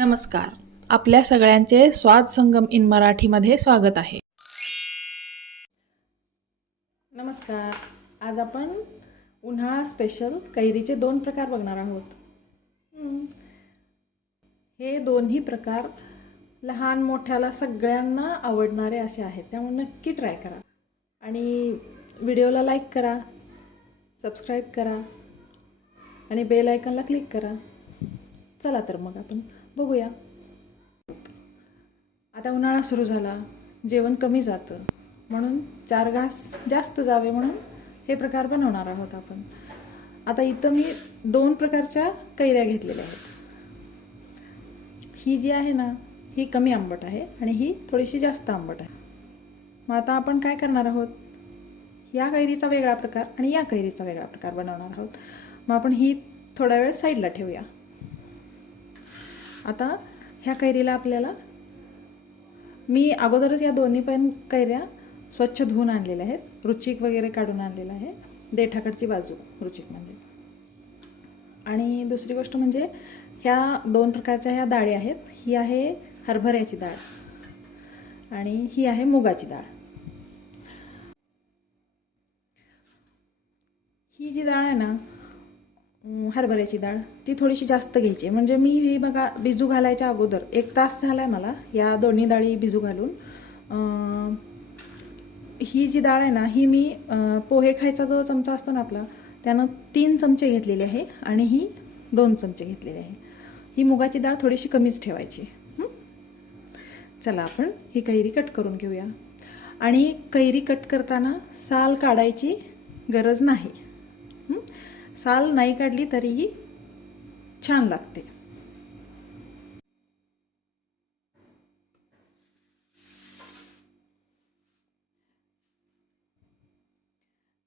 नमस्कार. आपल्या सगळ्यांचे स्वाद संगम इन मराठीमध्ये स्वागत आहे. नमस्कार. आज आपण उन्हाळा स्पेशल कैरीचे 2 प्रकार बघणार आहोत. हे दोन्ही प्रकार लहान मोठ्याला सगळ्यांना आवडणारे असे आहेत, त्यामुळे नक्की ट्राय करा आणि व्हिडिओला लाईक करा, सबस्क्राईब करा आणि बेल आयकॉनला क्लिक करा. चला तर मग आपण बघूया. आता उन्हाळा सुरू झाला, जेवण कमी जातं, म्हणून 4 घास जास्त जावे म्हणून हे प्रकार बनवणार आहोत आपण. आता इथं मी 2 प्रकारच्या कैऱ्या घेतलेल्या आहेत. ही जी आहे ना, ही कमी आंबट आहे आणि ही थोडीशी जास्त आंबट आहे. मग आता आपण काय करणार आहोत, या कैरीचा वेगळा प्रकार आणि या कैरीचा वेगळा प्रकार बनवणार आहोत. मग आपण ही थोडा वेळ साईडला ठेवूया. आता ह्या कैरीला आपल्याला मी अगोदरच या दोन्ही पण कैऱ्या स्वच्छ धुवून आणलेल्या आहेत, रुचिक वगैरे काढून आणलेलं आहे, देठाकडची बाजू रुचिक म्हणजे. आणि दुसरी गोष्ट म्हणजे ह्या 2 प्रकारच्या ह्या डाळी आहेत. ही आहे हरभऱ्याची डाळ आणि ही आहे मुगाची डाळ. ही जी डाळ आहे ना, हरभऱ्याची डाळ, ती थोडीशी जास्त घ्यायची. म्हणजे मी ही बघा भिजू घालायच्या अगोदर 1 तास झाला आहे मला या दोन्ही डाळी भिजू घालून. ही जी डाळ आहे ना, ही मी पोहे खायचा जो चमचा असतो ना आपला, त्यानं 3 चमचे घेतलेले आहे आणि ही 2 चमचे घेतलेले आहे. ही मुगाची डाळ थोडीशी कमीच ठेवायची. चला आपण ही कैरी कट करून घेऊया. आणि कैरी कट करताना साल काढायची गरज नाही. साल नाही काढली तरीही छान लागते.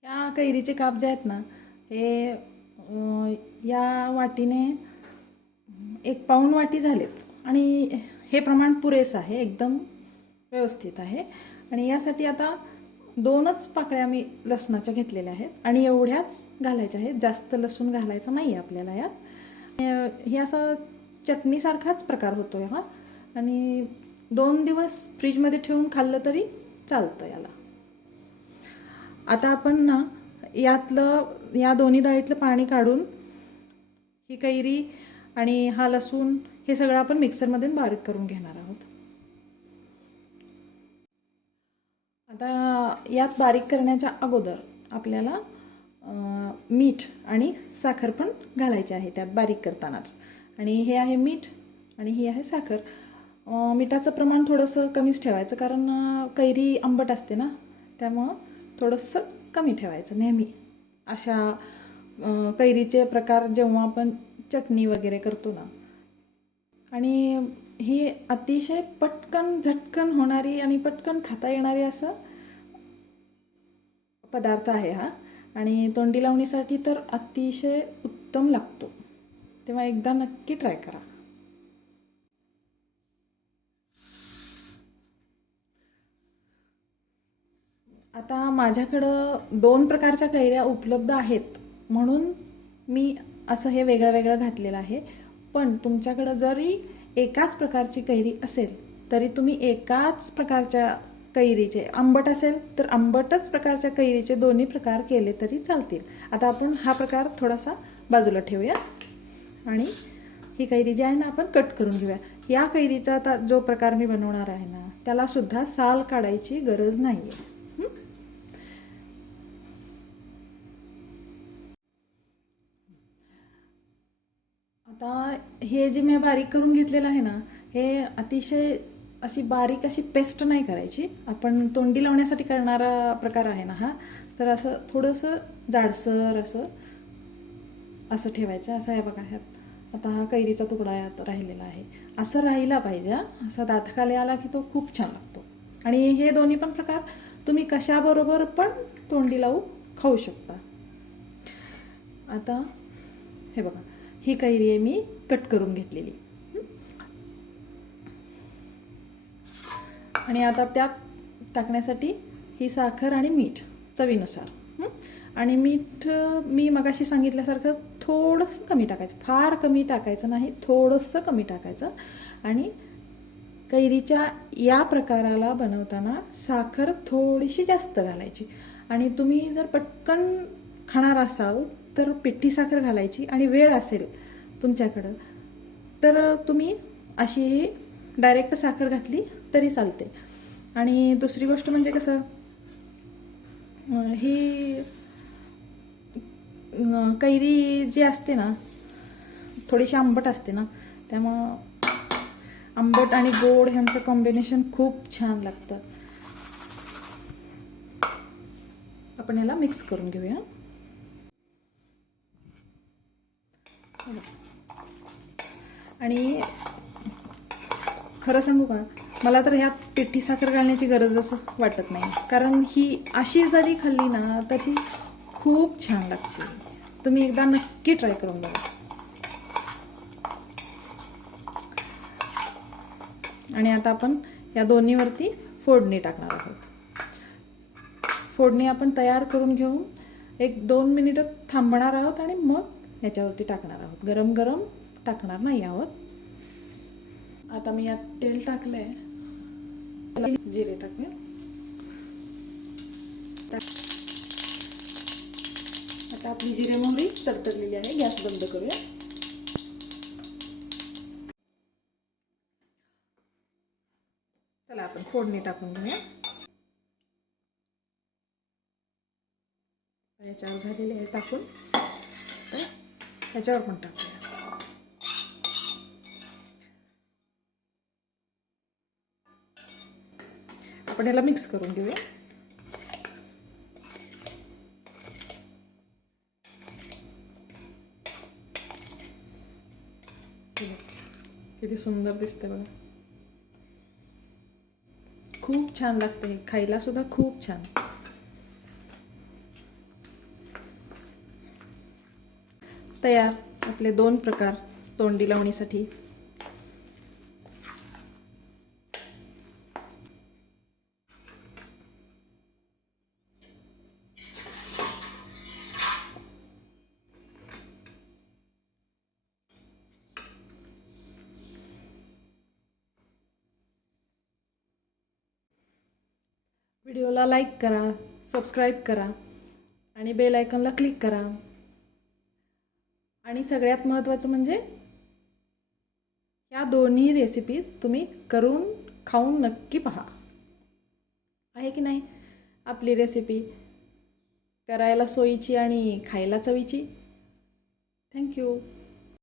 या कैरीचे काप जे आहेत ना, हे या वाटीने 1 पाऊण वाटी झालेत आणि हे प्रमाण पुरेसं आहे, एकदम व्यवस्थित आहे. आणि यासाठी आता 2च पाकळ्या मी लसणाच्या घेतलेल्या आहेत आणि एवढ्याच घालायच्या आहेत, जास्त लसूण घालायचं नाही आपल्याला यात. हे असं चटणीसारखाच प्रकार होतो हा. आणि 2 दिवस फ्रीजमध्ये ठेवून खाल्लं तरी चालतं याला. आता आपण ना यातलं या दोन्ही डाळीतलं पाणी काढून ही कैरी आणि हा लसूण हे सगळं आपण मिक्सरमध्ये बारीक करून घेणार आहोत. आता यात बारीक करण्याच्या अगोदर आपल्याला मीठ आणि साखर पण घालायची आहे त्यात बारीक करतानाच. आणि हे आहे मीठ आणि ही आहे साखर. मिठाचं प्रमाण थोडंसं कमीच ठेवायचं, कारण कैरी आंबट असते ना, त्यामुळं थोडंसं कमी ठेवायचं नेहमी. अशा कैरीचे प्रकार जेव्हा आपण चटणी वगैरे करतो ना. आणि ही अतिशय पटकन झटकन होणारी आणि पटकन खाता येणारी असं पदार्थ आहे हा. आणि तोंडी लावणीसाठी तर अतिशय उत्तम लागतो, तेव्हा एकदा नक्की ट्राय करा. आता माझ्याकडं 2 प्रकारच्या कैऱ्या उपलब्ध आहेत म्हणून मी असं हे वेगळं वेगळं घातलेलं आहे. पण तुमच्याकडं जरी एकाच प्रकारची कैरी असेल तरी तुम्ही एकाच प्रकारच्या कैरीचे, आंबट असेल तर आंबटच प्रकारच्या कैरीचे दोन्ही प्रकार केले तरी चालतील. आता आपण हा प्रकार थोडासा बाजूला ठेवूया आणि ही कैरी जी आहे ना, आपण कट करून घेऊया. या कैरीचा आता जो प्रकार मी बनवणार आहे ना, त्याला सुद्धा साल काढायची गरज नाही आहे. आता हे जे मी बारीक करून घेतलेलं आहे ना, हे अतिशय अशी बारीक अशी पेस्ट नाही करायची. आपण तोंडी लावण्यासाठी करणारा प्रकार आहे ना हा, तर असं थोडंसं जाडसर असं ठेवायचं. असं आहे बघा, ह्यात आता हा कैरीचा तुकडा यात राहिलेला आहे, असं राहिला पाहिजे. असा दाताखाली आला की तो खूप छान लागतो. आणि हे दोन्ही पण प्रकार तुम्ही कशाबरोबर पण तोंडी लावू खाऊ शकता. आता हे बघा, ही कैरी आहे मी कट करून घेतलेली. आणि आता त्यात टाकण्यासाठी ही साखर आणि मीठ चवीनुसार. आणि मीठ मी मगाशी सांगितल्यासारखं थोडंसं कमी टाकायचं, फार कमी टाकायचं नाही, थोडंसं कमी टाकायचं. आणि कैरीच्या या प्रकाराला बनवताना साखर थोडीशी जास्त घालायची. आणि तुम्ही जर पटकन खाणार असाल तर पिठी साखर घालायची. आणि वेळ असेल तुमच्याकडं तर तुम्ही अशी डायरेक्ट साखर घातली तरी चालते. आणि दुसरी गोष्ट म्हणजे कसं, ही कैरी जी असते ना थोडीशी आंबट असते ना, त्यामुळं आंबट आणि गोड ह्यांचं कॉम्बिनेशन खूप छान लागतं. आपण याला मिक्स करून घेऊया. आणि खरं सांगू का, मला तर ह्यात पिठी साखर घालण्याची गरजच वाटत नाही, कारण ही अशी जरी खाल्ली ना तर ही खूप छान लागते. तुम्ही एकदा नक्की ट्राय करून बघा. आणि आता आपण या दोन्हीवरती फोडणी टाकणार आहोत. फोडणी आपण तयार करून घेऊन 1-2 मिनिटं थांबणार आहोत आणि मग याच्यावरती टाकणार आहोत. गरम गरम टाकणार नाही आहोत. आता मी यात तेल टाकलंय, जिरे टाकूया. आता आपली जिरे मोहरी तडतडलेली आहे. गॅस बंद करूया. चला आपण फोडणी टाकून घेऊया. याच्यावर झालेले आहे टाकून, याच्यावर पण टाकूया. आपण याला मिक्स करून घेऊया. किती सुंदर दिसते बघा. खूप छान लागते, खायला सुद्धा खूप छान. तयार आपले 2 प्रकार तोंडी लावणीसाठी. व्हिडिओला लाईक करा, सबस्क्राईब करा आणि बेल आयकॉनला क्लिक करा. आणि सगळ्यात महत्त्वाचं म्हणजे या दोन्ही रेसिपीज तुम्ही करून खाऊन नक्की पहा. आहे की नाही आपली रेसिपी करायला सोयीची आणि खायला चवीची. थँक्यू.